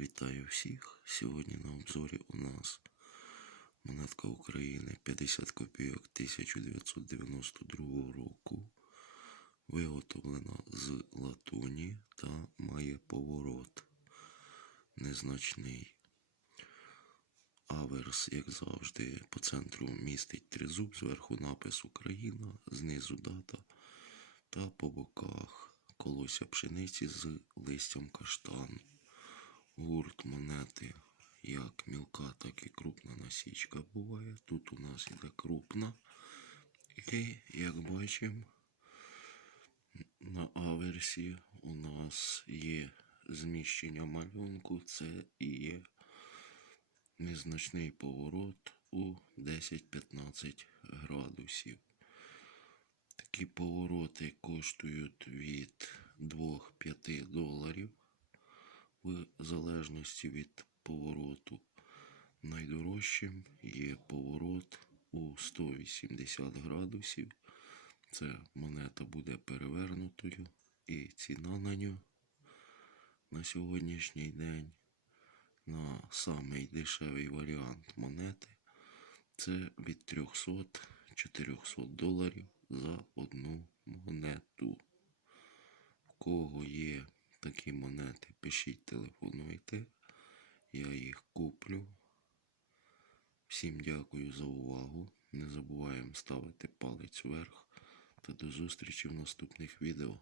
Вітаю всіх! Сьогодні на обзорі у нас монетка України 50 копійок 1992 року. Виготовлена з латуні та має поворот незначний. Аверс, як завжди, по центру містить тризуб, зверху напис Україна, знизу дата та по боках колося пшениці з листям каштану. Гурт монети як мілка, так і крупна насічка буває. Тут у нас іде крупна. І, як бачимо, на аверсі у нас є зміщення малюнку, це і є незначний поворот у 10-15 градусів. Такі повороти коштують від 2-5 доларів в залежності від повороту. Найдорожчим є поворот у 180 градусів. Це монета буде перевернутою і ціна на нього на сьогоднішній день на самий дешевий варіант монети це від 300-400 доларів за одну монету. В кого є такі монети, пишіть, телефонуйте. Я їх куплю. Всім дякую за увагу. Не забуваємо ставити палець вверх та до зустрічі в наступних відео.